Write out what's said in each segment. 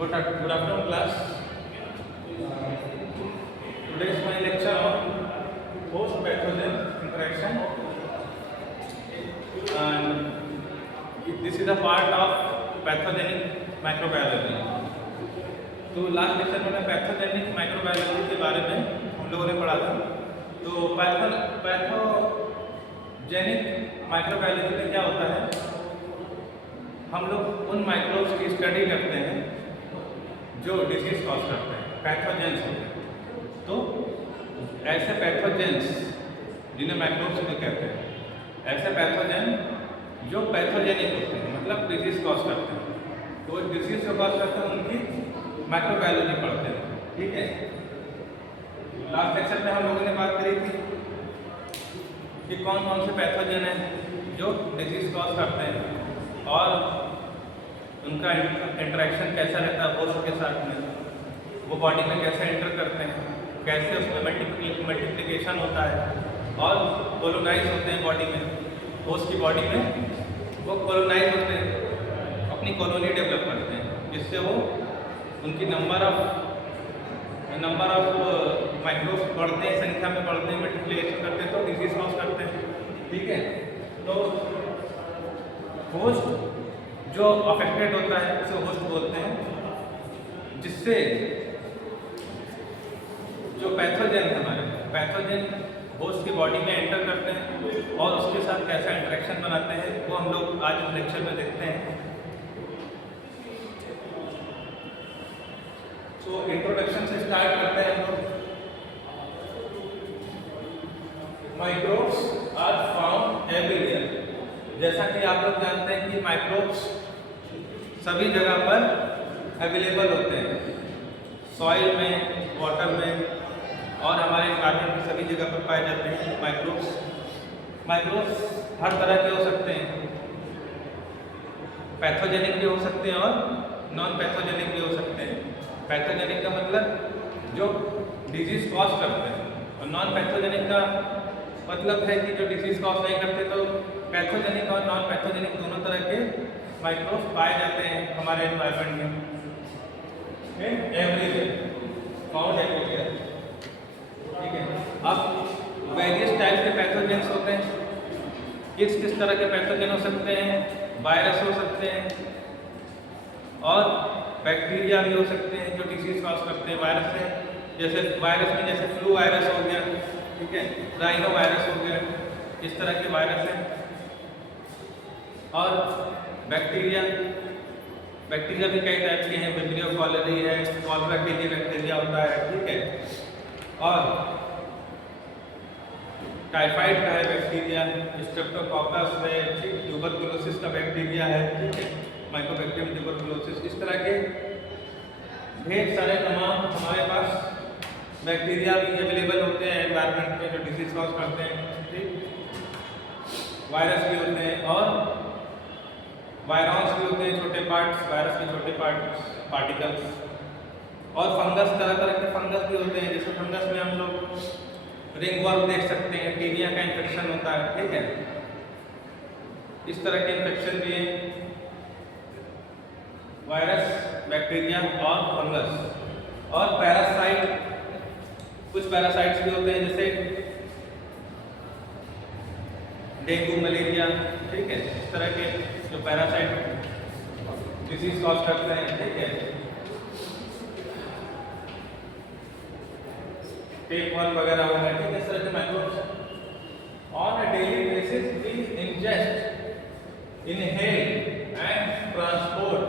Good afternoon, class. Today is my lecture on host-pathogen interaction, and this is a part of pathogenic microbiology. तो last lecture में pathogenic microbiology के बारे में हम लोगों ने पढ़ा था। तो पैथोजेनिक माइक्रोबायोलॉजी में क्या होता है, हम लोग उन माइक्रोब्स की स्टडी करते हैं जो डिसीज कॉज करते हैं, पैथोजेंस होते हैं। तो ऐसे पैथोजेंस जिन्हें माइक्रोब्स भी कहते हैं, ऐसे पैथोजन जो पैथोजेनिक होते हैं, मतलब डिसीज कॉज करते हैं, तो डिसीज को कॉज करते हैं उनकी माइक्रोबायोलॉजी पढ़ते हैं। ठीक है, लास्ट लेक्चर में हम लोगों ने बात करी थी कि कौन कौन से पैथोजन हैं जो डिसीज कॉज करते हैं और उनका इंटरेक्शन कैसा रहता है होस्ट के साथ में, वो बॉडी में कैसे एंटर करते हैं, कैसे उसमें मल्टीप्लिकेशन होता है और कोलोनाइज होते हैं बॉडी में, होस्ट की बॉडी में वो कोलोनाइज होते हैं, अपनी कॉलोनी डेवलप करते हैं, जिससे वो उनकी नंबर ऑफ माइक्रोब्स बढ़ते हैं, संख्या में बढ़ते हैं, मल्टीप्लिकेशन करते हैं, तो डिजीज कॉज करते हैं। ठीक है, तो होस्ट जो अफेक्टेड होता है उसे होस्ट बोलते हैं, जिससे जो पैथोजन है हमारे पैथोजन होस्ट की बॉडी में एंटर करते हैं और उसके साथ कैसा इंटरेक्शन बनाते हैं वो हम लोग आज इस लेक्चर में देखते हैं। तो इंट्रोडक्शन से स्टार्ट करते हैं हम लोग। Microbes are found everywhere. जैसा कि आप लोग जानते हैं कि माइक्रोब्स सभी जगह पर अवेलेबल होते हैं, सॉइल में, वाटर में और हमारे एनवायरनमेंट में सभी जगह पर पाए जाते हैं माइक्रोब्स हर तरह के हो सकते हैं, पैथोजेनिक भी हो सकते हैं और नॉन पैथोजेनिक भी हो सकते हैं। पैथोजेनिक का मतलब जो डिजीज कॉज करते हैं और नॉन पैथोजेनिक का मतलब है कि जो डिजीज कॉज नहीं करते। तो पैथोजेनिक और नॉन पैथोजेनिक दोनों तरह के माइक्रोब्स पाए जाते हैं हमारे एनवायरनमेंट में, एवरीवेयर, फाउंड एवरीवेयर। ठीक है, अब वेरियस टाइप के पैथोजेंस होते हैं। किस किस तरह के पैथोजन हो सकते हैं? वायरस हो सकते हैं और बैक्टीरिया भी हो सकते हैं जो डिसीज कॉज करते हैं। वायरस से जैसे वायरस में जैसे फ्लू वायरस हो गया, ठीक है, राइनो वायरस हो गया, इस तरह के वायरस हैं। और बैक्टीरिया भी कई टाइप के हैं, विब्रियो कॉलेरी है, कॉलरा के लिए बैक्टीरिया होता है। ठीक है, और टाइफाइड का है बैक्टीरिया, स्ट्रेप्टोकोकस है, ट्यूबरकुलोसिस का बैक्टीरिया है। ठीक है, माइकोबैक्टीरियम ट्यूबरकुलोसिस, इस तरह के ढेर सारे तमाम हमारे पास बैक्टीरिया भी अवेलेबल होते हैं एनवायरनमेंट में जो डिसीज कॉज करते हैं। ठीक, वायरस भी होते हैं और वायरॉन्स भी होते हैं, छोटे पार्ट्स, वायरस के छोटे पार्टिकल्स। और फंगस, तरह तरह के फंगस भी होते हैं, जैसे फंगस में हम लोग रिंगवर्म देख सकते हैं, टीनिया का इन्फेक्शन होता है। ठीक है, इस तरह के इन्फेक्शन भी हैं, वायरस, बैक्टीरिया और फंगस। और पैरासाइट, कुछ पैरासाइट्स भी होते हैं जैसे डेंगू, मलेरिया। ठीक है, इस तरह के जो पैरासाइट डिसीज कॉज करते हैं। ठीक है, टेप वर्म वगैरह हो गया। ठीक है, इस तरह के microbes on a daily basis we ingest, inhale and transport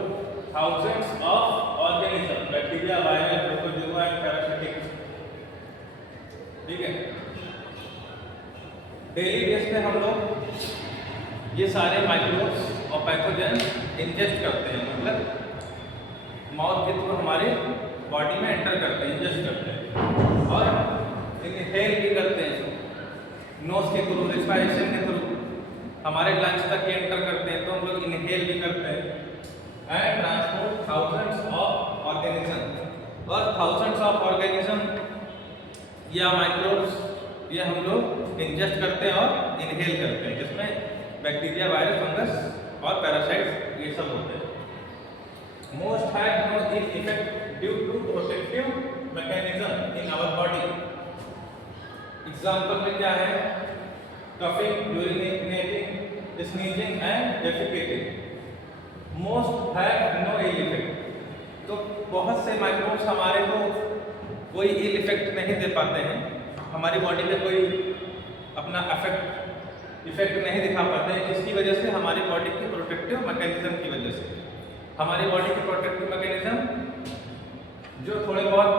thousands of organisms, bacteria, virus, protozoa and parasitic. ठीक है, डेली बेस पे हम लोग ये सारे माइक्रोब्स और पैथोजन इंजेस्ट करते हैं, मतलब माउथ के थ्रू हमारे बॉडी में एंटर करते हैं, इंजेस्ट करते हैं और इनहेल भी करते हैं, नोज के थ्रू, रिस्पायरेशन के थ्रू हमारे लंग्स तक एंटर करते हैं, तो हम लोग इनहेल भी करते हैं। And transport thousands of organism, और थाउजेंड्स ऑफ ऑर्गेनिज्म या माइक्रोब्स ये हम लोग इंजेस्ट करते हैं और इनहेल करते हैं, जिसमें बैक्टीरिया, वायरस, फंगस और पैरासाइट्स ये सब होते हैं। Most have no is effect due to protective mechanism in our body. Example में क्या है? Coughing, urinating, sneezing and defecating. Most have no ill effect. तो बहुत से माइक्रोब्स हमारे को कोई इल इफेक्ट नहीं दे पाते हैं, हमारी बॉडी में कोई अपना इफेक्ट नहीं दिखा पाते हैं। किसकी वजह से? हमारी बॉडी की प्रोटेक्टिव मैकेनिज्म की वजह से। हमारी बॉडी की प्रोटेक्टिव मैकेनिज्म जो थोड़े बहुत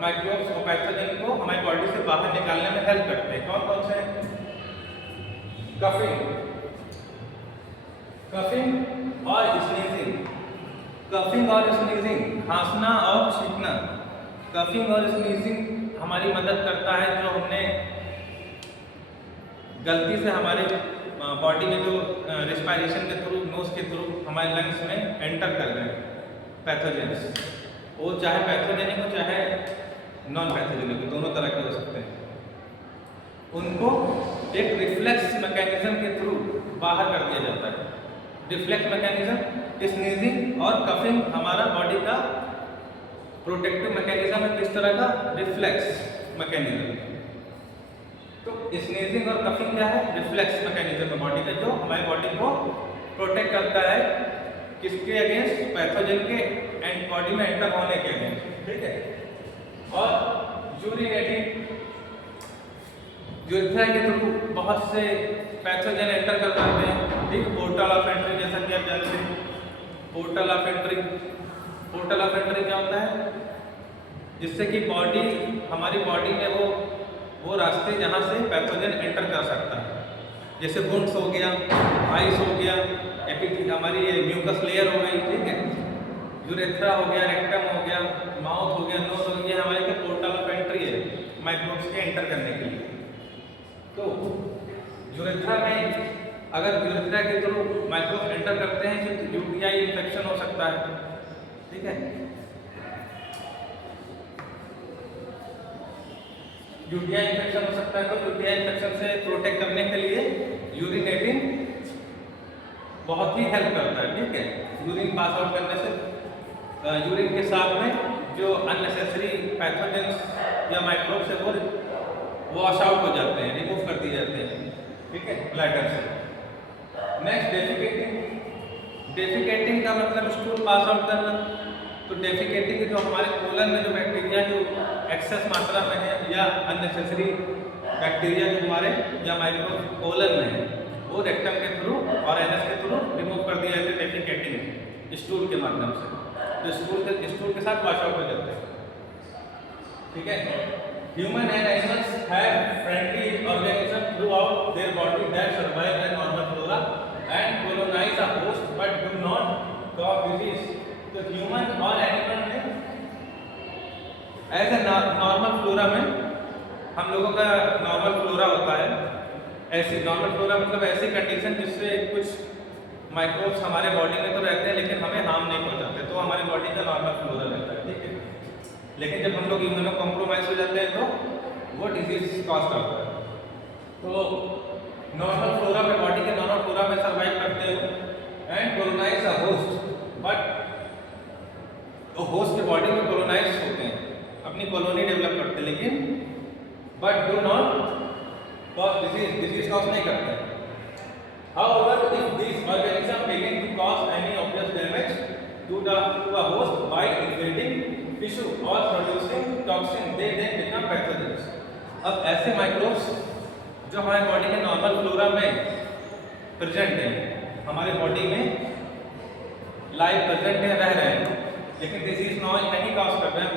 माइक्रोब्स और पैथोजन को हमारी बॉडी से बाहर निकालने में हेल्प करते हैं। कौन कौन से? कफिंग और स्नीजिंग। कफिंग और स्नीजिंग, खांसना और छींकना। कफिंग और स्नीजिंग हमारी मदद करता है जो हमने गलती से हमारे बॉडी में जो रेस्पिरेशन के थ्रू, नोज के थ्रू हमारे लंग्स में एंटर कर गए पैथोजेंस, वो चाहे पैथोजेनिक हो चाहे नॉन पैथोजेनिक हो, दोनों तरह के हो सकते हैं। उनको एक रिफ्लेक्स मैकेनिज्म के थ्रू बाहर कर दिया जाता है। रिफ्लेक्स मैकेनिज्म, स्नीजिंग और कफिंग हमारा बॉडी का प्रोटेक्टिव मैकेनिज्म है। किस तरह का? Reflex mechanism. तो स्नीजिंग और कफिंग क्या है? रिफ्लेक्स मैकेनिज्म है बॉडी का, जो हमारी बॉडी को प्रोटेक्ट करता है किसके अगेंस्ट? पैथोजन के एंड बॉडी में एंटर होने के अगेंस्ट, ठीक है। और यूरिनेटिंग, यूरिथ्रा के थ्रू बहुत से पैथोजन एंटर कर जाते हैं, ठीक। पोर्टल ऑफ एंट्री, जैसा कि आप जानते हैं, portal of entry. Portal of entry क्या होता है? जिससे कि बॉडी, हमारी बॉडी में वो रास्ते जहाँ से पैथोजन एंटर कर सकता है, जैसे वुंड्स हो गया, आइस हो गया, हमारी ये म्यूकस लेयर हो गई, ठीक है, यूरेथ्रा हो गया, रेक्टम हो गया, माउथ हो गया, नोज हो गया, हमारे के पोर्टल ऑफ एंट्री है माइक्रोब्स के एंटर करने के लिए। तो यूरेथ्रा में अगर यूरेथ्रा के थ्रू माइक्रोब्स एंटर करते हैं तो यूटीआई इन्फेक्शन हो सकता है, ठीक है। यूटीआई इन्फेक्शन हो सकता है, तो यूटीआई इन्फेक्शन से प्रोटेक्ट करने के लिए यूरिनेटिंग बहुत ही हेल्प करता है, ठीक है। यूरिन पास आउट करने से यूरिन के साथ में जो अननेसेसरी पैथोजेंस या माइक्रोब्स है वो वॉश आउट हो जाते हैं, रिमूव कर दिए जाते हैं, ठीक है, ब्लैडर से। नेक्स्ट डेफिकेटिंग। डेफिकेटिंग का मतलब स्टूल पास आउट करना। तो डेफिकेटिंग जो हमारे कोलन में जो बैक्टीरिया जो एक्सेस मात्रा में है या अननेसेसरी बैक्टीरिया जो हमारे या माइक्रोब कोलन में है, वो रेक्टम के थ्रू और एनएस के थ्रू रिमूव कर दिया जाता है डेफिकेटिंग स्टूल के माध्यम से। तो स्टूल के साथ वॉश आउट हो जाते हैं, ठीक है। Human and animals have friendly organism through out their body that survive in normal flora and colonise a host but do not cause disease. तो ह्यूमन और एनिमल में ऐसे नॉर्मल फ्लोरा में हम लोगों का नॉर्मल फ्लोरा होता है, ऐसी नॉर्मल फ्लोरा मतलब ऐसी कंडीशन जिससे कुछ माइक्रोब्स हमारे बॉडी में तो रहते हैं लेकिन हमें हार्म नहीं पहुंचाते, तो हमारी बॉडी का नॉर्मल फ्लोरा रहता है, ठीक है। लेकिन जब हम लोग इम्यूनो कॉम्प्रोमाइज हो जाते हैं तो वो डिजीज कॉज करता है। तो नॉर्मल फ्लोरा में, बॉडी के नॉर्मल फ्लोरा में सर्वाइव करते हो and colonise a host, but तो होस्ट के बॉडी में कोलोनाइज होते हैं, अपनी कॉलोनी डेवलप करते हैं, लेकिन but do not cause disease cause नहीं करते। However, if these organisms begin to cause any obvious damage to a host by invading tissue or producing toxin, they then become pathogens. अब ऐसे microbes जो हमारे body के normal flora में present हैं, हमारे बॉडी में लाइव प्रेजेंट है, रह रहे हैं, लेकिन डिजीज नहीं कॉज कर रहे हैं,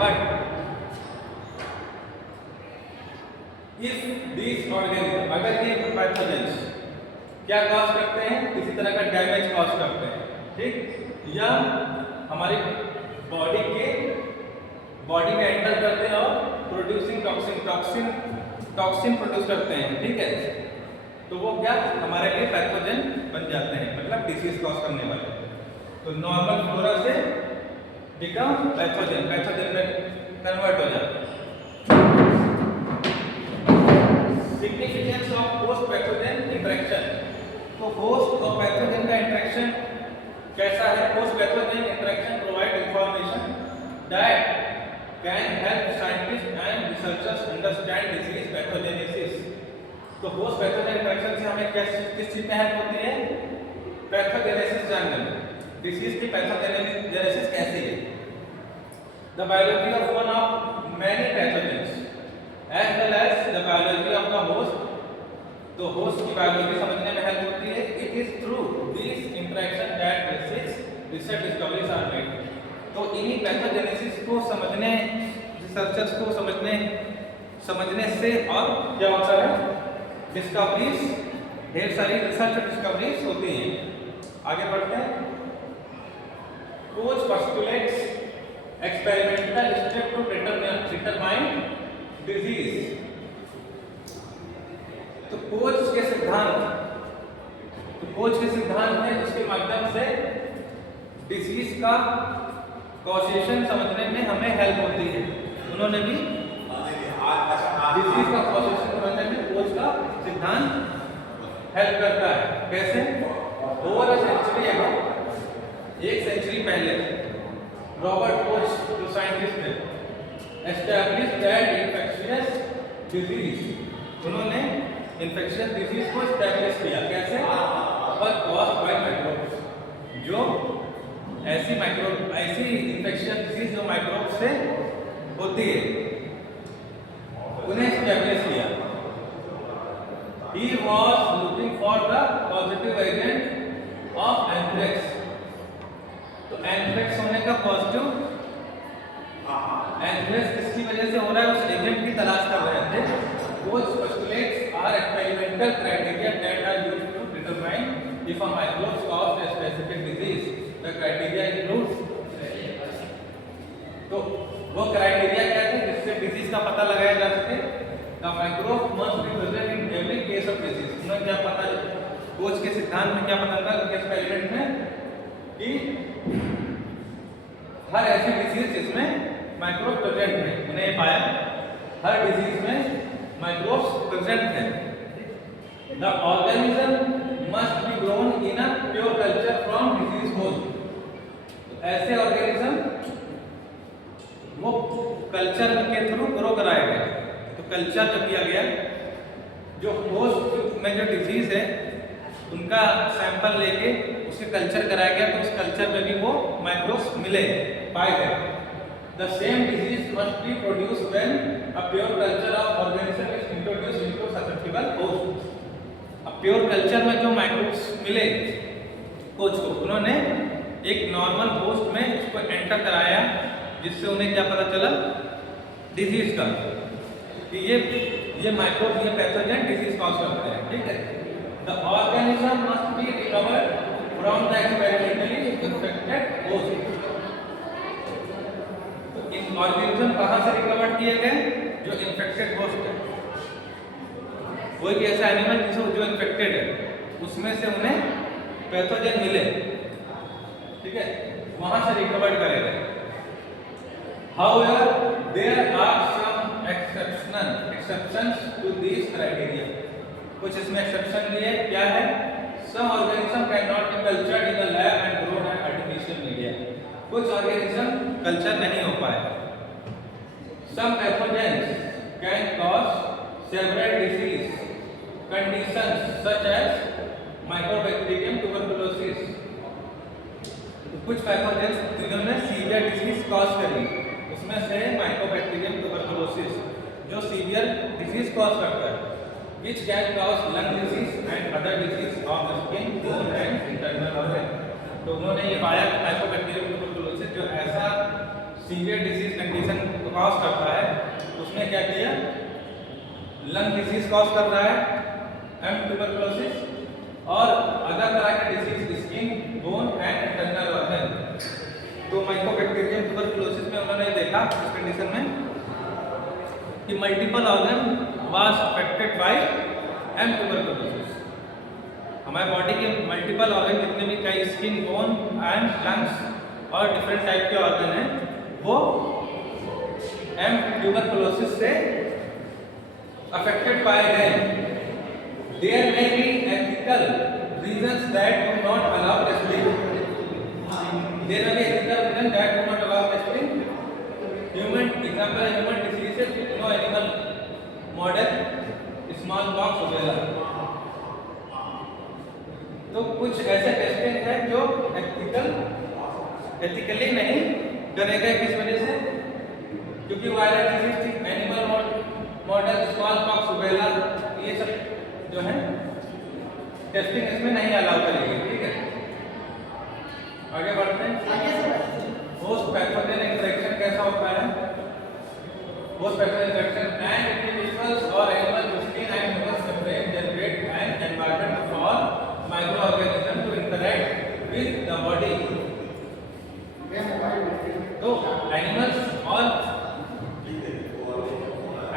बट इफ दिस ऑर्गेनिज्म, अगर ये पैथोजेंस क्या कॉज करते हैं? किसी तरह का डैमेज कॉज करते हैं, ठीक, या हमारी बॉडी में एंटर करते हैं और प्रोड्यूसिंग टॉक्सिन प्रोड्यूस करते हैं, ठीक है। तो वो क्या हमारे लिए पैथोजन बन जाते हैं, मतलब डिसीज कॉज करने वाले। तो नॉर्मल फ्लोरा से बिकम पैथोजन में कन्वर्ट हो जाते हैं। Significance of post pathogen interaction. तो होस्ट और पैथोजन का इंटरेक्शन कैसा है? Post pathogen interaction provide information that can help scientists and researchers understand disease pathogenesis. तो होस्ट पैथोजन इंटरेक्शन से हमें किस चीज में हेल्प होती है? पैथोजेनेसिस जानने में, डिसीज की पैथोजेनेसिस कैसी है. The biology of one of many pathogens as well as the biology of the host. तो होस्ट की बायोलॉजी समझने में हेल्प होती है. It is through these interaction that research discoveries are made. तो इन्हीं पैथोजेनेसिस को समझने, रिसर्चर्स को समझने से और क्या होता है? डिस्कवरीज, ढेर सारी रिसर्च डिस्कवरीज होती हैं. आगे बढ़ते हैं. Koch postulates experimental step to determine disease. तो कोच के सिद्धांत है, उसके माध्यम से डिसीज का कॉजेशन समझने में हमें हेल्प होती है. उन्होंने भी डिसीज का कॉजेशन समझने में कोच का सिद्धांत हेल्प करता है. कैसे? ओवर अ सेंचुरी अगो, एक सेंचुरी पहले रॉबर्ट कोच जो साइंटिस्ट थे, एस्टैब्लिश दैट इन्फेक्शियस डिजीज, उन्होंने इन्फेक्शियस डिजीज को एस्टैब्लिश किया. कैसे? पर कॉज्ड बाय माइक्रोब्स, जो ऐसी इन्फेक्शियस डिजीज जो माइक्रोब से होती है, उन्हें एस्टैब्लिश किया. He was looking for the positive agent of anthrax. तो एंथ्रेक्स होने का पॉजिटिव, एंथ्रेक्स किसकी वजह से हो रहा है, उस एजेंट की तलाश कर रहे थे. Koch postulates are experimental criteria that are used to determine if a microbe causes a specific disease. The criteria includes, तो वो क्राइटेरिया क्या थे जिससे डिजीज का पता लगाया जा सके? The microbe must be present in every case of disease. उन्हें क्या पता, कोच के सिद्धांत में क्या पता था एक्सपेरिमेंट में कि हर ऐसी डिजीज जिसमें माइक्रोब प्रेजेंट है, उन्हें पाया हर डिजीज में माइक्रोब्स प्रेजेंट है. The organism must be grown in a pure culture from disease host. ऐसे ऑर्गेनिज्म वो कल्चर के थ्रू ग्रो कराए गए. तो कल्चर जो किया गया, जो होस्ट में जो डिजीज है उनका सैंपल लेके उसके कल्चर कराया गया, तो उस कल्चर में भी वो माइक्रोब्स मिले, पाए गए. The same disease must be produced when a pure culture of organism is introduced into susceptible host. अब प्योर कल्चर में जो माइक्रोब्स मिले कोच को, उन्होंने एक नॉर्मल होस्ट में उसको एंटर कराया, जिससे उन्हें क्या पता चला डिजीज का, कि ये माइक्रोब, ये पैथोजन डिजीज कॉज करते हैं. ठीक है. The organism must be recovered from the experimentally infected host. तो इन ऑर्गेनिज्म कहाँ से रिकवर किए गए? जो इन्फेक्टेड होस्ट है, कोई भी ऐसा एनिमल जो इन्फेक्टेड है, उसमें से उन्हें पैथोजन मिले. ठीक है, वहां से रिकवर करे गए. However, there are some exceptions to these criteria. कुछ इसमें एक्सेप्शन लिए. क्या है? Some organism cannot be cultured in the lab and grown in artificial media. कुछ ऑर्गेनिज्म कल्चर नहीं हो पाए. Some pathogens can cause several disease conditions such as Mycobacterium tuberculosis. कुछ पैथोजेंस जिन्होंने सीवियर डिजीज कॉज करी, उसमें से माइकोबैक्टीरियम ट्यूबरकुलोसिस जो सीवियर डिजीज कॉज करता है, which can cause lung disease and other disease of the skin, bone and internal organ. तो उन्होंने ये पाया कि माइकोबैक्टीरियम ट्यूबरकुलोसिस जो ऐसा सीवियर डिजीज कंडीशन कॉज करता है, उसने क्या किया, लंग डिजीज कॉज कर रहा है, एंड ट्यूबरकुलोसिस, और अदर तरह के disease skin, bone and internal organ. तो माइकोबैक्टीरियम ट्यूबरकुलोसिस में उन्होंने देखा इस कंडीशन में कि multiple organ was affected by M tuberculosis. हमारे बॉडी के मल्टीपल ऑर्गन जितने भी कई स्किन, बोन एंड लंग्स और डिफरेंट टाइप के ऑर्गन हैं, वो एम ट्यूबरकुलोसिस से अफेक्टेड पाए गए. There may be ethical reasons that do not allow testing. There may be ethical reasons that do not allow example है human diseases, no animal model, smallpox वगैरह। तो कुछ ऐसे टेस्टिंग है जो एथिकली नहीं करे गए, किस वजह से? क्योंकि viral disease, animal model, smallpox वगैरह, ये सब जो है टेस्टिंग इसमें नहीं अलाउ करेगी। ठीक है, आगे बढ़ते हैं। होस्ट पैथोजन इंटरेक्शन कैसा होता है? Host pathogen interaction and individuals और animal skin and human membrane generate an environment for microorganism to interact with the body. तो एनिमल्स और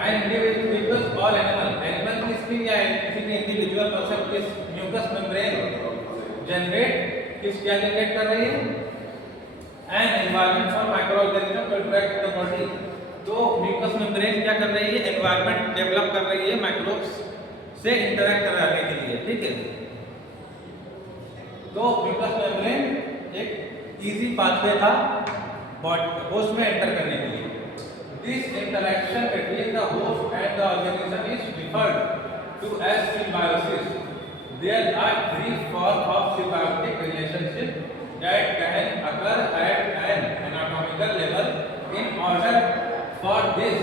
इंडिविजुअल्स और एनिमल की स्किन या किसी भी इंडिविजुअल पर्सन की म्यूकस मेम्ब्रेन जनरेट क्या जनरेट कर रही है? An environment for microorganism to interact with the body. तो म्यूकस मेम्ब्रेन क्या कर रही है? एनवायरनमेंट डेवलप कर रही है माइक्रोब्स से इंटरैक्ट कराने के लिए। ठीक है, तो म्यूकस मेम्ब्रेन एक इजी पाथवे था होस्ट में एंटर करने के लिए। This interaction between the host and the organism is referred to as symbiosis. There are three forms of symbiotic relationship that can occur at an anatomical level. In order for this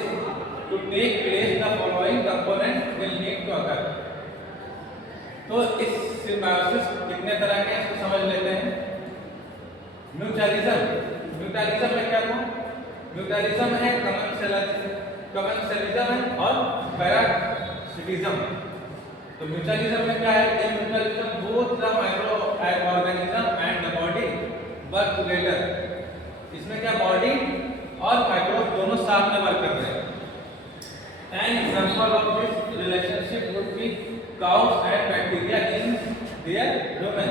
to take place, the following components will need to occur. तो इस symbiosis कितने तरह के हैं इसको समझ लेते हैं। म्यूचुअलिज्म में क्या था? म्यूचुअलिज्म है कमेंसलिज्म है और पैरासिटिज्म। तो म्यूचुअलिज्म में क्या है? ये mutualism both the micro organism and the body work together. इसमें क्या बॉडी और माइक्रोब दोनों साथ में वर्क कर रहे हैं। An example of this relationship would be cows and bacteria in their human.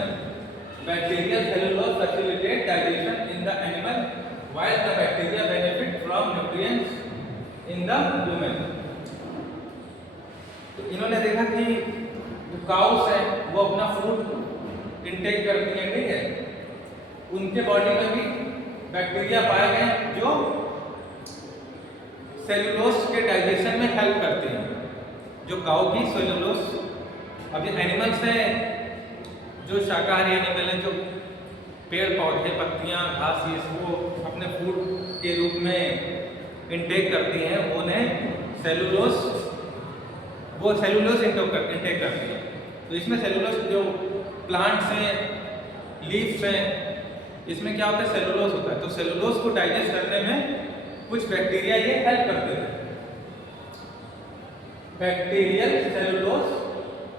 Bacterial cellulose facilitate digestion in the animal while the bacteria benefit from nutrients in the human। तो इन्होंने देखा कि जो काउस है वो अपना फूड इंटेक करती हैं, ठीक है, उनके बॉडी में भी बैक्टीरिया पाए गए जो सेलुलोज के डाइजेशन में हेल्प करते हैं। जो काउ की सेलुलोज, अभी एनिमल्स हैं जो शाकाहारी एनिमल हैं, जो पेड़ पौधे पत्तियां घास ये वो अपने फूड के रूप में इंटेक करती हैं, उन्हें वो सेलुलोज इंटेक करती हैं। तो इसमें सेलुलोज जो प्लांट्स हैं, लीव्स हैं, इसमें क्या होता है? सेलुलोज होता है। तो सेलुलोज को डाइजेस्ट करने में कुछ बैक्टीरिया ये हेल्प करते थे। Bacterial cellulose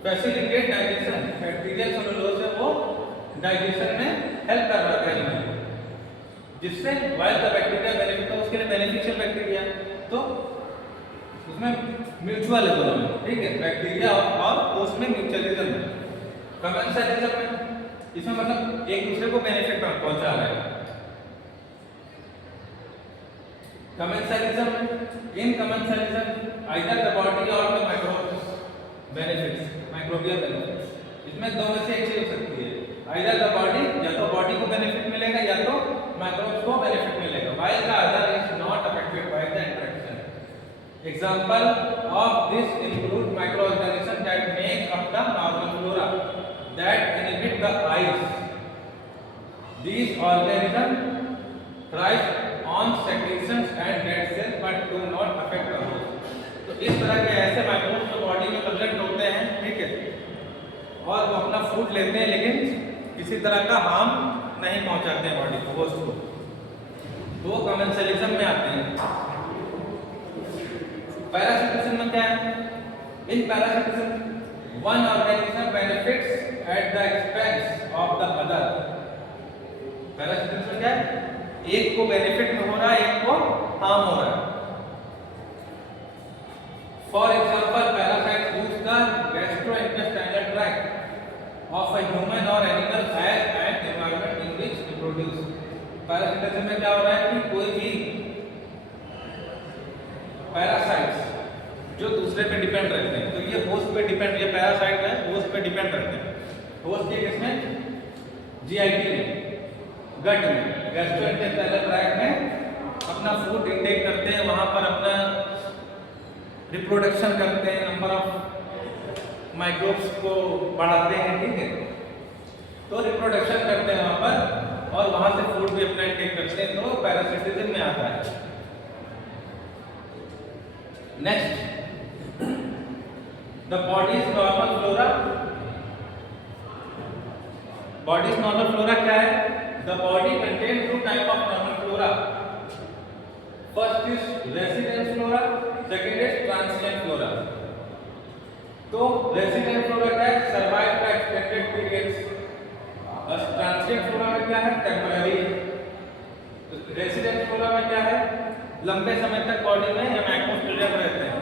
facilitate digestion. Bacterial cellulose है वो डाइजेशन में हेल्प कर रहा है, जिससे वाइल द बैक्टीरिया बेनिफिट, तो उसके लिए बेनिफिशियल बैक्टीरिया, तो उसमें म्यूचुअल है दोनों में। ठीक है, बैक्टीरिया और होस्ट में म्यूचुअलिज्म है। कमेंसलिज्म में इसमें मतलब एक दूसरे को बेनिफिट पहुंचा रहा है। कमेंसलिज्म में इन कमेंसलिज्म आइदर द बॉडी और the microbes benefits, microbial benefits. इसमें दो में से एक चीज हो सकती है, आइदर द बॉडी, या तो बॉडी को बेनिफिट मिलेगा या तो माइक्रोब्स को बेनिफिट मिलेगा, while the other is not affected by the interaction. Example of this include microorganisms that make up the normal flora that inhabit the ice. These organisms thrive on secretions and dead cells but do not affect the host. तो इस तरह के ऐसे microbes जो body में present होते हैं, ठीक है, और वो अपना फूड लेते हैं लेकिन किसी तरह का हार्म नहीं पहुंचाते हैं बॉडी को, होस्ट को, तो वो कमेंसलिज्म में आते हैं। पैरासिटिज्म में क्या है? In parasitism one organism benefits at the expense of the other. Parasitism में क्या है? एक को बेनिफिट में हो रहा है, एक को हार्म हो रहा है। For example, parasites use the gastrointestinal tract of a human or animal as an environment in which to produce। Parasitism में क्या हो रहा है कि कोई भी पैरासाइट्स जो दूसरे पे डिपेंड रहते हैं, तो ये होस्ट पे डिपेंड, ये पैरासाइट है होस्ट पे डिपेंड रहते हैं। होस्ट के किसमें? जीआईटी में, गट में, गैस्ट्रोइंटेस्टाइनल ट्रैक्ट में अपना फूड इंटेक करते हैं, वहाँ पर अपना रिप्रोडक्शन करते हैं, नंबर ऑफ माइक्रोब्स को बढ़ाते हैं, ठीक है। तो रिप्रोडक्शन करते हैं वहाँ पर और वहाँ से फूड भी अपना इंटेक करते हैं, तो पैरासिटिज्म में आता है। Next, the bodies normal flora. Bodies normal flora क्या है? The body contain two type of normal flora. First is resident flora, second is transient flora. तो रेसिडेंट फ्लोरा क्या है? Survive the extended periods. और transient flora में क्या है? Temporary. Resident flora में क्या है? लंबे समय तक बॉडी में या मैक्रो फ्लोरा में रहते हैं।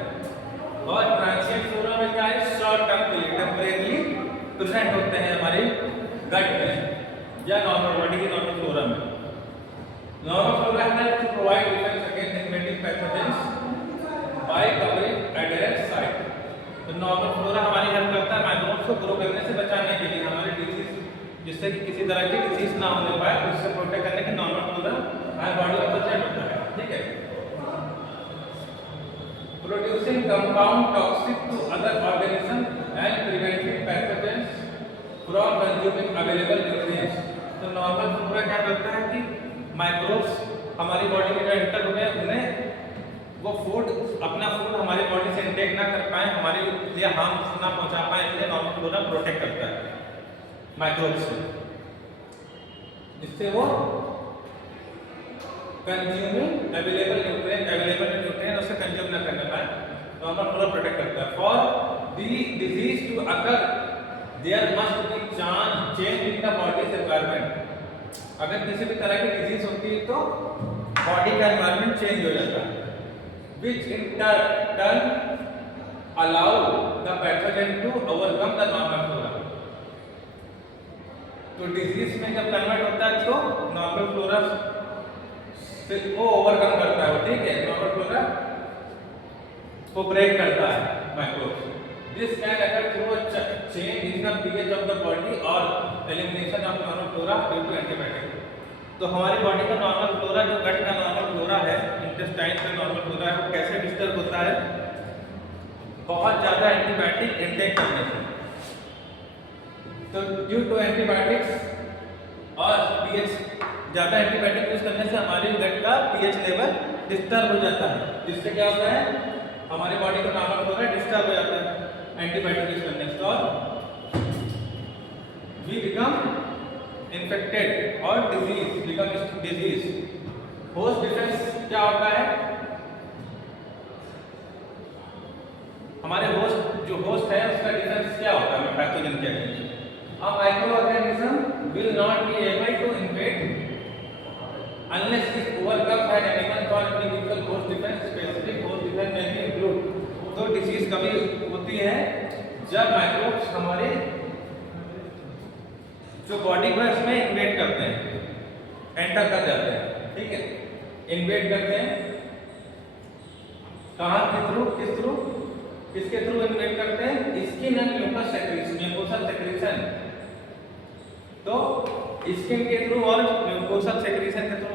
और ट्रांसिएंट फ्लोरा में क्या है? शॉर्ट टर्म के लिए टेम्परेरी प्रेजेंट होते हैं हमारे गट में या नॉर्मल बॉडी की नॉर्मल फ्लोरा में। Normal flora help to provide defence against invading pathogens by covering adherent site. तो नॉर्मल फ्लोरा हमारी हेल्प करता है माइक्रोब्स को ग्रो करने से बचाने के लिए, हमारे डिजीज जिससे कि किसी तरह की डिजीज ना होने पाए, उससे प्रोटेक्ट करने के नॉर्मल फ्लोरा हमारे बॉडी में प्रेजेंट होता है, ठीक है। Producing compound toxic to other organism and preventing pathogens from consuming available nutrients. तो नॉर्मल फ्लोरा क्या करता है कि माइक्रोब्स हमारी बॉडी में जो एंटर हुए उन्हें वो फूड अपना फूड हमारी बॉडी से इंटेक ना कर पाए, हमारे लिए हार्म ना पहुंचा पाए, इसलिए नॉर्मल फ्लोरा प्रोटेक्ट करता है माइक्रोब्स से, जिससे वो कंज्यूमिंग अवेलेबल न्यूट्रिएंट उससे कंज्यूम ना करने पाए, नॉर्मल फ्लोरा प्रोटेक्ट करता है। For the disease to occur there must be change in the body's environment. अगर किसी भी तरह की डिजीज होती है तो बॉडी का एनवायरनमेंट चेंज हो जाता है, which in turn allow the pathogen to overcome the normal flora। तो डिजीज में जब कन्वर्ट होता है तो नॉर्मल फ्लोरा से वो ओवरकम करता है, ठीक है, नॉर्मल फ्लोरा को ब्रेक करता है microbes. This can occur through a change in the pH of the body or elimination of normal flora due to antibiotic। तो हमारी बॉडी का नॉर्मल फ्लोरा, जो गट का नॉर्मल फ्लोरा है, इंटेस्टाइन का नॉर्मल फ्लोरा है, वो कैसे डिस्टर्ब होता है? बहुत ज़्यादा एंटीबायोटिक इंटेक करने से। तो ड्यू टू एंटीबायोटिक्स और पीएच, ज़्यादा एंटीबायोटिक यूज करने से हमारे गट का पीएच लेवल डिस्टर्ब हो जाता है, जिससे क्या होता है? हमारी बॉडी का नॉर्मल फ्लोरा डिस्टर्ब हो जाता है एंटीबायोटिक यूज करने से, और वी बिकम इन्फेक्टेड और डिजीज। होस्ट डिफेंस क्या होता है? हमारे जो होस्ट है उसका डिफेंस क्या होता है पैथोजन के against? A microorganism will not be able to invade unless it overcomes an animal or individual host defense। Specific host defense may be include। तो डिजीज कभी होती है जब माइक्रोब्स हमारे जो बॉडी को इसमें इन्वेड करते हैं, एंटर कर जाते हैं, ठीक है, इन्वेड करते हैं। कहाँ के थ्रू? किसके थ्रू इन्वेड करते हैं? Skin and mucus secretion, mucosal secretion. तो स्किन के थ्रू और म्यूकोसल सेक्रेशन के थ्रू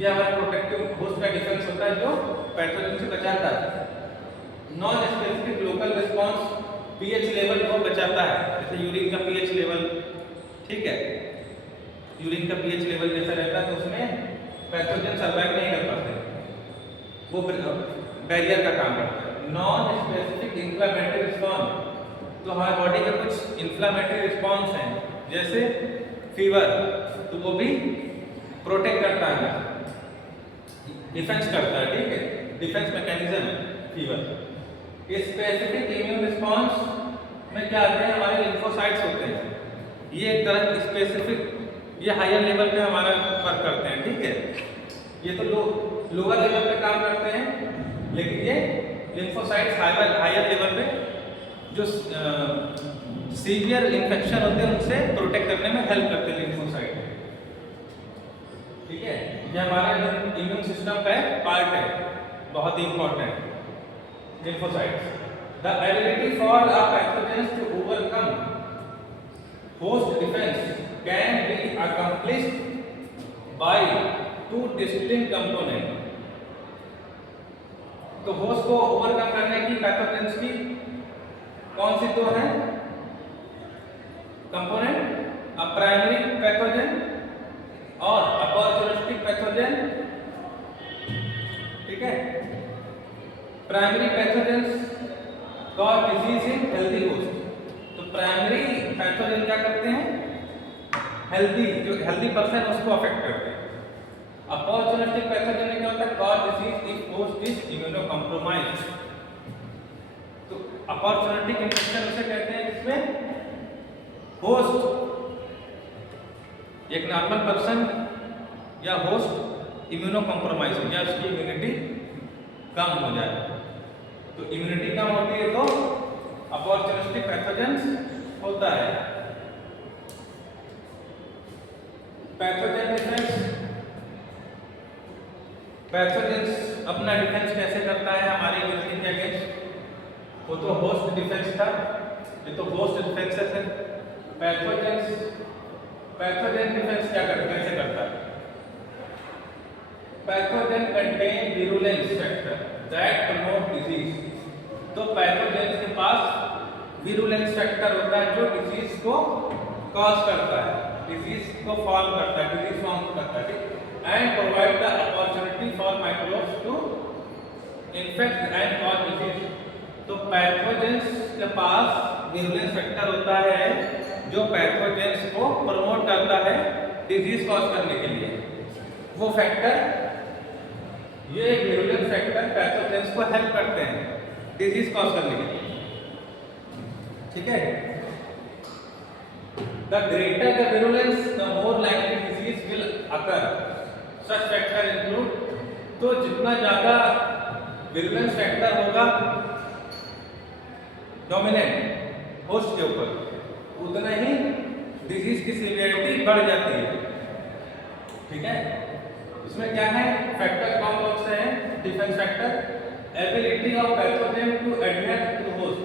ये हमारा प्रोटेक्टिव होस्ट का डिफेंस होता है जो पैथोजन से बचाता है। Non specific local response pH level को बचाता है, जैसे यूरिन का पीएच लेवल, ठीक है, यूरिन का पीएच लेवल जैसा रहता है तो उसमें पैथोजन सर्वाइव नहीं कर पाते, वो बैरियर का काम करता है। नॉन स्पेसिफिक इन्फ्लेमेटरी रिस्पांस, तो हमारी बॉडी का कुछ इन्फ्लेमेटरी रिस्पांस है जैसे फीवर, तो वो भी प्रोटेक्ट करता है, डिफेंस करता है, ठीक है, डिफेंस मैकेनिज्म है फीवर। स्पेसिफिक इम्यून रिस्पांस में क्या आते हैं? हमारे लिम्फोसाइट्स होते हैं, ये एक तरह स्पेसिफिक, ये हायर लेवल पे हमारा वर्क करते हैं, ठीक है। ये तो लोअर लेवल पे काम करते हैं, लेकिन ये लिम्फोसाइट्स हायर लेवल पे जो सीवियर इन्फेक्शन होते हैं उनसे प्रोटेक्ट करने में हेल्प करते हैं लिम्फोसाइट, ठीक है। ये हमारा इम्यून सिस्टम का पार्ट है, बहुत ही important lymphocytes। The ability for a pathogen to overcome host defense can be accomplished by two distinct components। तो होस्ट को ओवरकम करने की पैथोजेंस की कौन सी दो है कंपोनेंट? अ प्राइमरी पैथोजन और अपॉर्चुनिस्टिक पैथोजन। ठीक है, primary pathogens cause disease in healthy host. तो प्राइमरी पैथोजन क्या करते हैं? हेल्दी, जो हेल्दी पर्सन उसको अफेक्ट करते हैं। अपॉर्चुनिस्टिक पैथोजन में क्या होता है? Cause disease if host is immuno compromised. तो अपॉर्चुनिस्टिक इन्फेक्शन उसे कहते हैं जिसमें होस्ट, एक नॉर्मल पर्सन या होस्ट इम्यूनो कॉम्प्रोमाइज हो जाए, उसकी इम्यूनिटी कम हो जाए। तो इम्यूनिटी कम होती है तो अपॉर्चुनिस्टिक पैथोजेंस होता है। पैथोजन डिफेंस, पैथोजेंस अपना डिफेंस कैसे करता है हमारे इम्यूनिटी के अगेंस्ट? वो तो होस्ट डिफेंस था, ये तो होस्ट डिफेंसेस है। पैथोजन डिफेंस क्या करता है, कैसे करता है? Pathogen contain virulence factor that promote disease. तो पैथोजेंस के पास विरुलेंस फैक्टर होता है जो डिजीज को कॉज करता है, डिजीज को फॉर्म करता है, डिजीज फॉर्म करता है। And provide the opportunity for microbes to infect and cause disease. तो पैथोजेंस के पास विरुलेंस फैक्टर होता है जो पैथोजेंस को प्रमोट करता है डिजीज कॉज करने के लिए। वो फैक्टर, ये विरुलेंस फैक्टर पैथोजेंस को हेल्प करते हैं डिजीज कॉज करने के लिए। ठीक है, the greater the virulence the more likely disease will occur. Such factor include, तो जितना ज्यादा विरुलेंस फैक्टर होगा डोमिनेंट होस्ट के ऊपर, उतना ही डिजीज की सीवियरिटी बढ़ जाती है। ठीक है, इसमें क्या है? फैक्टर कौन कौन से हैं? Defence factor, ability of pathogen to adhere to host.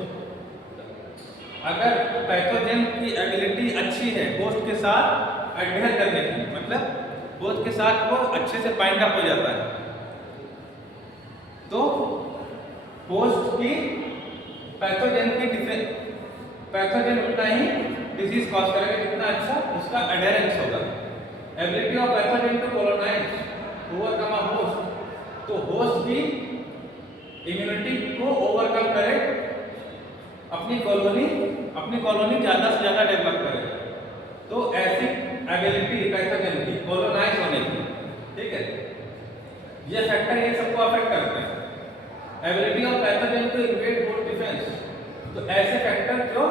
अगर पैथोजन की एबिलिटी अच्छी है होस्ट के साथ एडहेर करने की, मतलब होस्ट के साथ वो अच्छे से बाइंड अप हो जाता है, तो होस्ट की पैथोजन उतना ही डिजीज कॉज करेगा जितना अच्छा उसका एडहेरेंस होगा। Ability of pathogen to colonise overcome a host, तो होस्ट की इम्यूनिटी को ओवरकम करे, अपनी कॉलोनी ज्यादा से ज्यादा डेवलप करे। तो ऐसी एबिलिटी पैथोजन की कोलोनाइज होने की, ठीक है, ये फैक्टर ये सबको अफेक्ट करते हैं। Ability of pathogen to invade host defence, तो ऐसे फैक्टर जो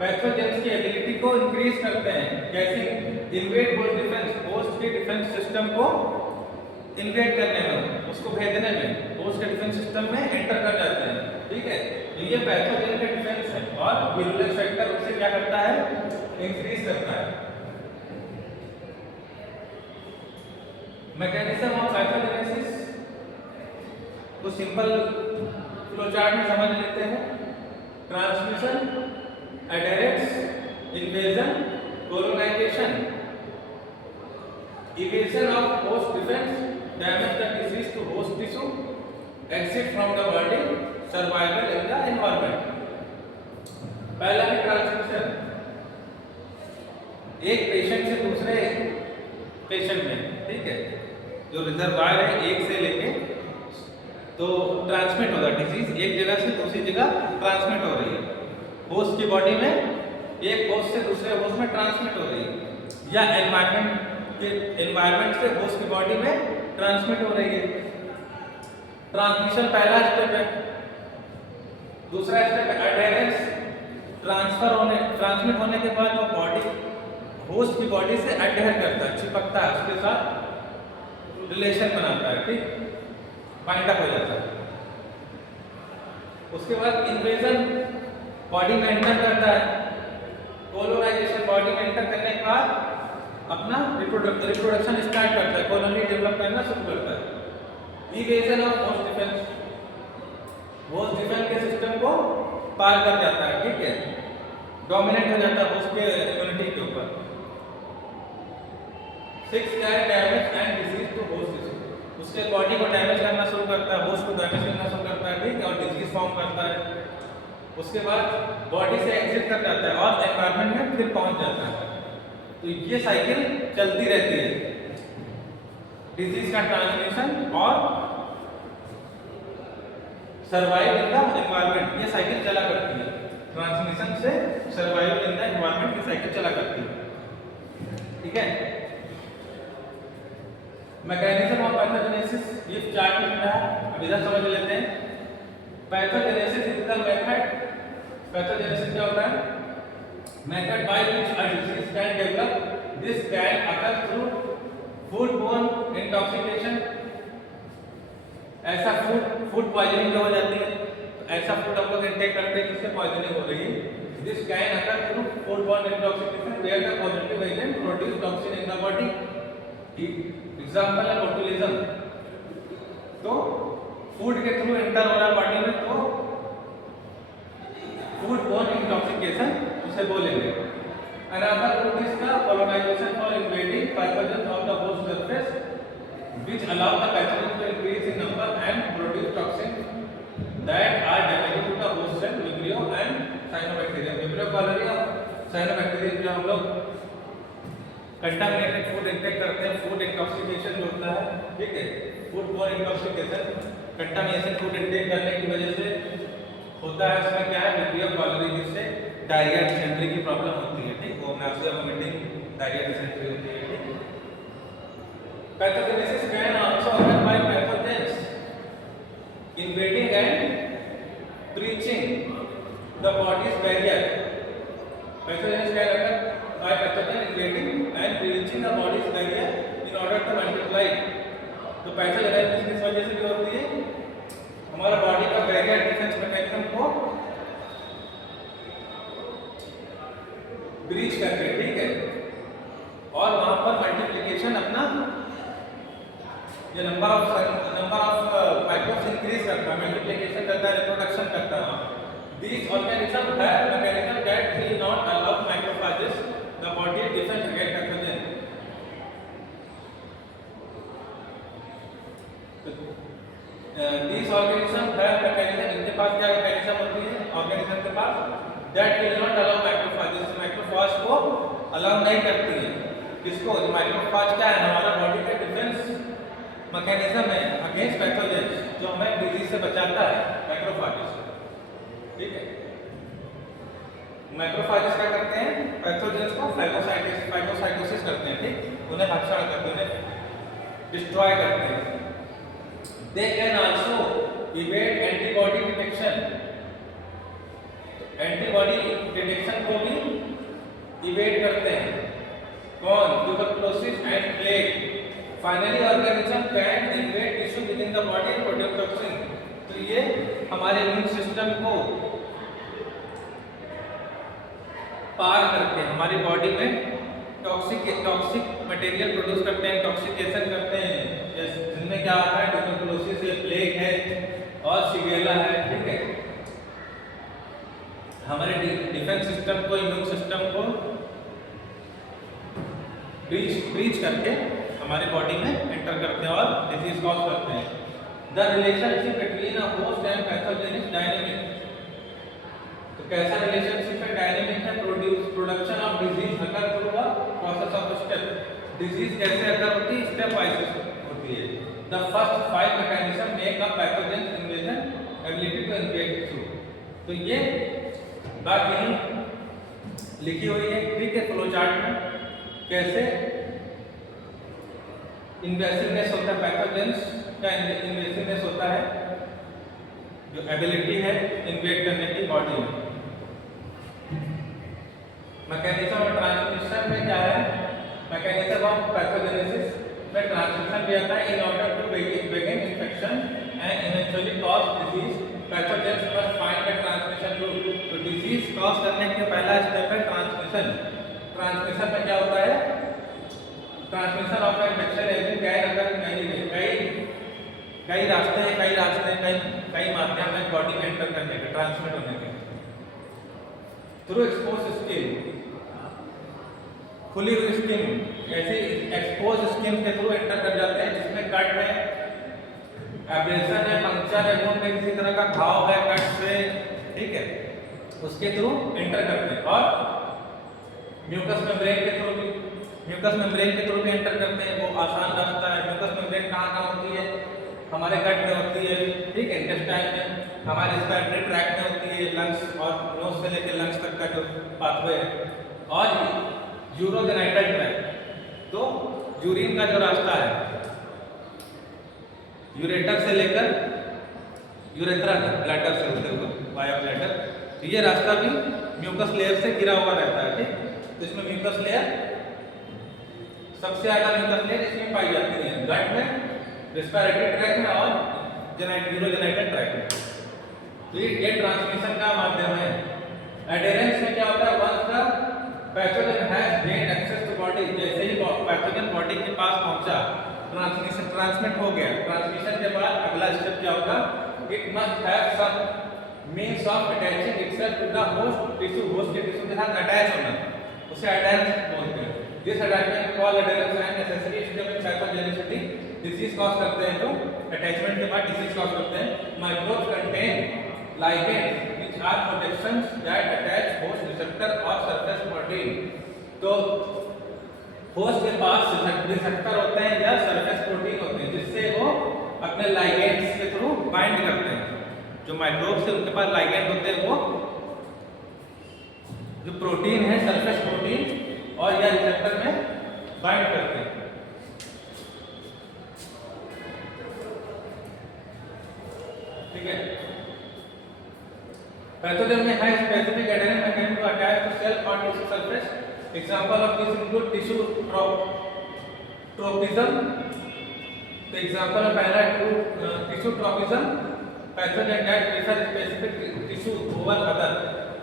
पैथोजेंस की एबिलिटी को इंक्रीज करते हैं, जैसे इन्वेड होस्ट डिफेंस, होस्ट के डिफेंस सिस्टम को इन्वेड करने में, उसको भेजने में, होस्ट के डिफेंस सिस्टम में एंटर कर जाते हैं। ठीक है, तो ये पैथोजन के डिफेंस है और विरुलेंस फैक्टर उससे क्या करता है? इंक्रीज करता है। मैकेनिज्म ऑफ पैथोजेनेसिस को सिंपल फ्लोचार्ट में समझ लेते हैं। Transmission, adherence, invasion, colonisation. Evasion of host defence, damage the disease to host tissue, exit from the body, survival in the environment. पहला है ट्रांसमिशन, एक पेशेंट से दूसरे पेशेंट में, ठीक है, जो रिजर्वायर है एक से लेके तो ट्रांसमिट हो रहा है डिजीज, एक जगह से दूसरी जगह ट्रांसमिट हो रही है। होस्ट की बॉडी में एक होस्ट से दूसरे होस्ट में ट्रांसमिट हो रही है, या एनवायरनमेंट से होस्ट की बॉडी में ट्रांसमिट हो रही है। ट्रांसमिशन पहला स्टेप है। दूसरा स्टेप है एडहेरेंस, ट्रांसमिट होने के बाद वो बॉडी होस्ट की बॉडी से एडहेर करता है, चिपकता है, उसके साथ रिलेशन बनाता है, ठीक, बाइंड अप हो जाता है। उसके बाद इन्वेजन, बॉडी में एंटर करता है। कोलोनाइजेशन, बॉडी में एंटर करने के बाद अपना रिप्रोडक्शन स्टार्ट करता है, कॉलोनी डेवलप करना शुरू करता है। Evasion of host defence, host defence के सिस्टम को पार कर जाता है, ठीक है, डोमिनेट हो जाता है होस्ट के इम्यूनिटी के ऊपर। 6 क्या है? Damage and disease to host tissue, उसके उससे बॉडी को डैमेज करना शुरू करता है, होस्ट को डैमेज करना शुरू करता है, ठीक है, और डिजीज फॉर्म करता है। उसके बाद बॉडी से एग्जिट कर जाता है और एनवायरनमेंट में फिर पहुंच जाता है। तो ये साइकिल चलती रहती है, डिजीज का ट्रांसमिशन और सर्वाइव इन द एनवायरनमेंट, ये साइकिल चला करती है। ट्रांसमिशन से सर्वाइव इन द एनवायरनमेंट की साइकिल चला करती है, ठीक है। मैकेनिज्म ऑफ पैथोजेनेसिस, ये चार्ट में है, अब इधर समझ लेते हैं। Pathogenesis is the method, pathogenesis क्या होता है? Method by which a disease can develop, this can occur through food borne intoxication, ऐसा फूड पॉइजनिंग हो जाती है, तो ऐसा फूड हम लोग इंटेक करते हैं जिससे पॉइजनिंग हो रही है। This can occur through food borne intoxication where the positive agent produce toxin in the body, example है बोटुलिज्म। तो फूड के थ्रू एंटर हो रहा बॉडी में, तो फूड बोर्न इंटॉक्सिकेशन उसे बोलेंगे। Another route is the colonization for invading pathogens of the host surface, which allow the pathogens to increase in number and produce toxins that are damaging to the host cell, vibrio and cyanobacteria. Vibrio cholerae और cyanobacteria जो हम लोग contaminated food intake करते हैं, food intoxication जो होता है, ठीक है, food borne intoxication, contamination food intake करने की वजह से होता है। उसमें क्या है? विब्रियो कॉलरी, जिससे डायरिया डिसेंट्री की प्रॉब्लम होती है, ठीक, वो नासिया वोमिटिंग डायरिया डिसेंट्री होती है, ठीक। Pathogenesis can also occur by pathogens invading and breaching the body's barrier. Pathogens can occur by pathogen invading and breaching the body's barrier in order to multiply. तो pathogenesis किस वजह से भी होती है? हमारा बॉडी का बैरियर डिफेंस मैकेनिज्म को ब्रीच करके, ठीक है, और वहां पर मल्टीप्लिकेशन अपना ये नंबर ऑफ माइक्रोब्स इंक्रीज करता है, मल्टीप्लिकेशन करता है, रिप्रोडक्शन करता है। These organisms have mechanism that will not allow macrophages the body defense against pathogen. These organisms have mechanism, इनके पास क्या mechanism होती है organism के पास, that will not allow macrophages, macrophage को allow नहीं करती है। किसको? माइक्रोफाज क्या है? हमारा बॉडी का डिफेंस मैकेनिज्म है अगेंस्ट पैथोजेन, जो हमें डिजीज से बचाता है, मैक्रोफाजेस, ठीक है। मैक्रोफाजेस क्या करते हैं? पैथोजेंस को फाइगोसाइटोसिस करते हैं, ठीक, उन्हें भक्षण करते हैं, उन्हें डिस्ट्रॉय करते हैं। They can also evade antibody detection, antibody detection को भी इवेड करते हैं। कौन? Tuberculosis and plague. Finally organism can invade tissue with in the body and produce toxin. तो ये हमारे इम्यून सिस्टम को पार करके हमारी बॉडी में टॉक्सिक मटेरियल प्रोड्यूस करते हैं, टॉक्सिकेशन करते हैं, जिनमें क्या आता है? ट्यूबरकुलोसिस है, प्लेग है और शिगेला है, ठीक है। हमारे डिफेंस सिस्टम को, इम्यून सिस्टम को ब्रीच करके हमारे बॉडी में एंटर करते हैं और डिजीज कॉज करते हैं। The relationship between a host and pathogen is dynamic. तो कैसा रिलेशनशिप है? डायनेमिक है। Production of disease occur through the process of step. Disease कैसे अकर होती है? स्टेप वाइज होती है। The first 5 mechanism make a pathogen invasion ability to invade through. तो ये बात यही लिखी हुई है, ठीक है, फ्लो चार्ट में कैसे इन्वेसिवनेस होता है, पैथोजेंस का इन्वेसिवनेस होता है, जो एबिलिटी है इन्वेड करने की बॉडी में। मैकेनिज्म ऑफ ट्रांसमिशन में क्या है? मैकेनिज्म ऑफ पैथोजेनेसिस में ट्रांसमिशन भी आता है। In order to begin infection and eventually cause disease, pathogens must find the transmission route. तो डिजीज कॉज करने के पहला स्टेप है ट्रांसमिशन। ट्रांसमिशन में क्या होता है? Transmission of infection agent can occur कई रास्ते हैं, कई माध्यम है बॉडी में एंटर करने के, ट्रांसमिट होने के। थ्रू एक्सपोज स्किन, खुली हुई स्किन, ऐसे एक्सपोज स्किन के थ्रू एंटर कर जाते हैं, जिसमें कट है, एब्रेशन है, पंक्चर है, वुंड है, किसी तरह का घाव है कट से, ठीक है, उसके थ्रू एंटर करते हैं। और म्यूकस मेम्ब्रेन के थ्रू भी, एंटर करते हैं। वो आसान रास्ता है। म्यूकस मेम्ब्रेन कहाँ होती है? हमारे गट में होती है, ठीक है, इंटेस्टाइन में, हमारे रेस्पिरेटरी ट्रैक्ट में होती है, लंग्स और नोज से लेकर लंग्स तक का जो पाथवे है। और यूरोजेनाइटल ट्रैक्ट, तो यूरिन का जो रास्ता है यूरेटर से लेकर यूरेथ्रा तक, ब्लैडर से होते हुए वाया ब्लैडर, तो ये रास्ता भी म्यूकस लेयर से घिरा हुआ रहता है, ठीक। तो इसमें म्यूकस लेयर सबसे ज्यादा म्यूकस लेयर इसमें पाई जाती है, गट में, रेस्पिरेटरी ट्रैक्ट में और यूरोजेनाइटल ट्रैक्ट में। तो ये ट्रांसमिशन का माध्यम है। एडेरेंस में क्या होता है? Once the pathogen has gained access to body, जैसे ही पैथोजन बॉडी के पास पहुंचा, ट्रांसमिट हो गया। ट्रांसमिशन के बाद अगला स्टेप क्या होगा? It must have some means of attaching itself to the host tissue, host के टिश्यू के साथ अटैच होना, उसे अटैच बोलते हैं। This attachment called adherence and necessary step in pathogenicity, disease cause करते हैं, जो अटैचमेंट के बाद डिसीज कॉज करते हैं। Microbes contain ligands which are protections that attach host receptor और surface protein। तो होस्ट के पास रिसेप्टर होते हैं या सरफेस प्रोटीन होते हैं, जिससे वो अपने लाइगेंड्स के थ्रू बाइंड करते हैं। जो माइक्रोब्स है उनके पास लाइगेंड होते हैं, वो जो प्रोटीन है सरफेस प्रोटीन और या रिसेप्टर में बाइंड करते हैं, ठीक है। पैथोजन में है specific adhesin mechanism to attach to cell और tissue surface. Example of this include tissue tropism. तो एग्जांपल ऑफ पहला tissue tropism, pathogen that prefer specific tissue over other.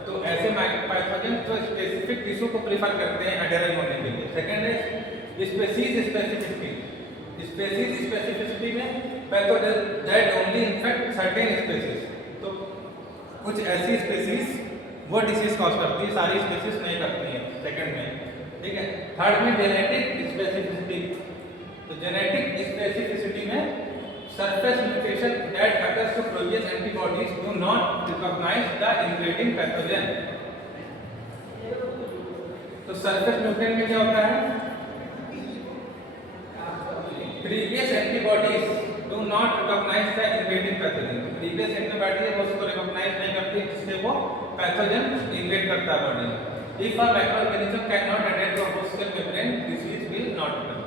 तो ऐसे पैथोजन जो स्पेसिफिक टिश्यू को प्रेफर करते हैं एडेनिन होने के लिए। सेकंड है स्पीशीज स्पेसिफिसिटी। स्पीशीज स्पेसिफिसिटी में pathogen that only infect certain species, तो कुछ ऐसी स्पीशीज वो डिसीज कॉज करती है, सारी स्पीशीज नहीं करती हैं, सेकंड में, ठीक है। थर्ड में जेनेटिक स्पेसिफिसिटी। तो जेनेटिक स्पेसिफिसिटी में surface mutation that occurs to produce antibodies do not recognise the invading pathogen. तो सरफेस म्यूटेशन में क्या होता है? Previous antibodies do not recognise the invading pathogen. Previous antibody है वो उसको रिकॉग्नाइज नहीं करती, जिससे वो पैथोजन इन्वेड करता है बॉडी में। If a microorganism can not attach to host cell membrane, disease will not occur।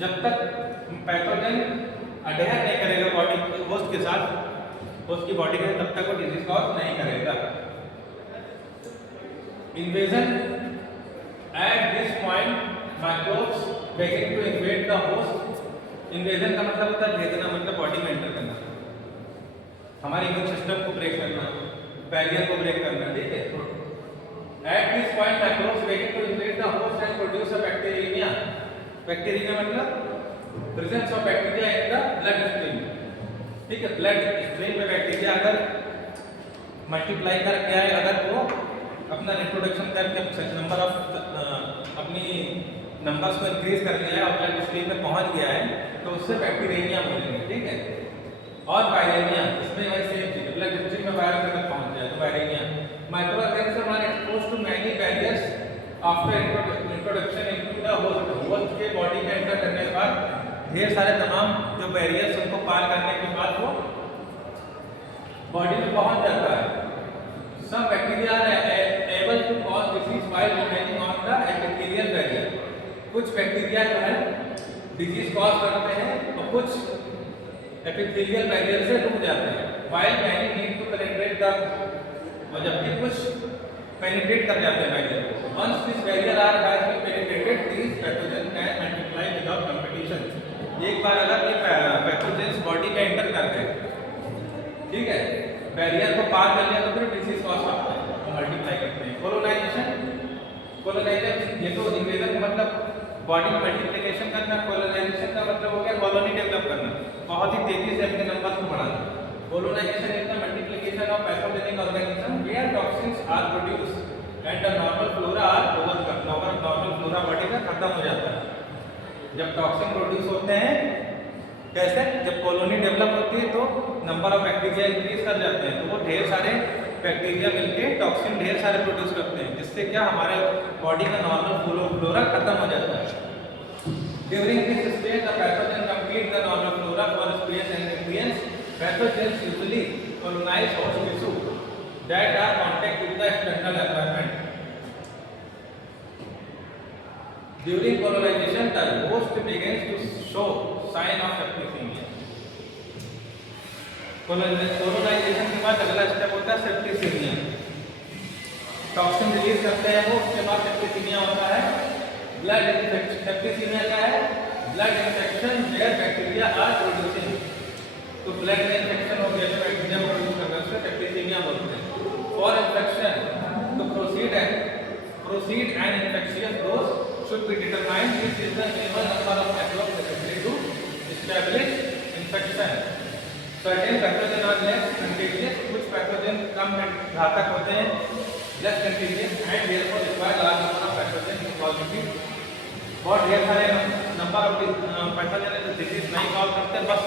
जब तक पैथोजन अडहेर नहीं करेगा बॉडी होस्ट के साथ, होस्ट की बॉडी के, तब तक वो डिसीज कॉज नहीं करेगा। Invasion at this point microbes begin to invade the host. Invasion का मतलब होता है भेजना, मतलब बॉडी में एंटर करना, हमारे इम्यून सिस्टम को ब्रेक करना, बैरियर को ब्रेक करना, ठीक है। At this point microbes begin to invade the host and produce a bacteria. Bacteria मतलब presence of bacteria in the bloodstream, ठीक है। ब्लड स्ट्रीम में बैक्टीरिया अगर मल्टीप्लाई कर गया है, अगर वो अपना रिप्रोडक्शन करके नंबर ऑफ अपनी नंबर्स को इंक्रीज कर लिया है और ब्लड स्ट्रीम में पहुंच गया है, तो उससे बैक्टीरिया बोलेंगे, ठीक है। और वायरेनिया, इसमें वही सेम चीज, ब्लड स्ट्रीम में वायरस अगर पहुंच जाए तो viraemia. Microorganism are exposed to many barriers after introduction into the host. Host के बॉडी में एंटर करने के बाद ढेर सारे तमाम जो बैरियर्स उनको पार करने के बाद वो बॉडी में पहुंच जाता है। Some bacteria are able to cause disease while remaining on the epithelial barrier। कुछ बैक्टीरिया जो है डिजीज कॉज करते हैं और कुछ एपिथेलियल बैरियर से रुक जाते हैं। while many need to penetrate the, और जबकि कुछ पेनिट्रेट कर जाते हैं बैरियर को। once this barrier has been penetrated, these pathogens can multiply without competition। एक बार अगर ये पैथोजेंस बॉडी में एंटर कर गए, ठीक है, बैरियर को पार कर लिया, तो फिर डिसीज कॉज करते हैं और मल्टीप्लाई करते हैं। कोलोनाइजेशन, ये तो इन्वेजन का मतलब बॉडी में मल्टीप्लिकेशन करना, कोलोनाइजेशन का मतलब हो गया कॉलोनी डेवलप करना, बहुत ही तेजी से अपने नंबर को बढ़ाना। Colonisation is the multiplication of pathogenic organism where toxins are produced and the normal flora are overcome. Normal flora body का खत्म हो जाता है। जब टॉक्सिन प्रोड्यूस होते हैं कैसे? जब कॉलोनी डेवलप होती है तो नंबर ऑफ बैक्टीरिया इंक्रीज कर जाते हैं, तो वो ढेर सारे बैक्टीरिया मिलके टॉक्सिन ढेर सारे प्रोड्यूस करते हैं, जिससे क्या हमारे बॉडी का नॉर्मल फ्लोरा खत्म हो जाता है। During this stage the pathogen complete the normal flora for space and nutrients. Pathogens usually colonize host tissue that are contact with the external environment. During colonization, the host begins to show sign of septicemia. Colonization के बाद अगला step होता है septicaemia. Toxin release करते हैं वो, उसके बाद सेप्टिसीमिया होता है। ब्लड इन्फेक्शन, सेप्टिसीमिया क्या है? Blood infection where bacteria are producing. तो ब्लड में इन्फेक्शन हो गया तो बैक्टीरिया प्रोड्यूस करने से सेप्टिसीमिया बोलते हैं। फॉर इन्फेक्शन तो proceed and infectious dose should be determined. This is the minimum number of microbes necessary to establish infection. Certain pathogens are less contagious, कुछ पैथोजन कम घातक होते हैं, less contagious and therefore require large number of pathogens to cause disease. बहुत ढेर सारे number of pathogen जो disease नहीं cause करते, बस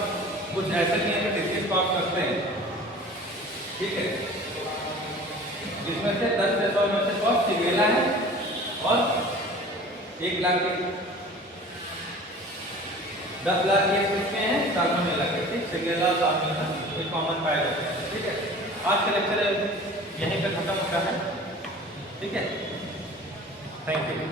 कुछ ऐसे नहीं है कि डिसीज कॉज करते हैं, ठीक है, जिसमें से 10 से 100 में से कॉज शिगेला है और 1 लाख के 10 लाख केस किसके हैं? साल्मोनेला के, ठीक, शिगेला और साल्मोनेला ये कॉमन पाए जाते हैं, ठीक है। आज का लेक्चर यहीं पे खत्म होता है, ठीक है, थैंक यू।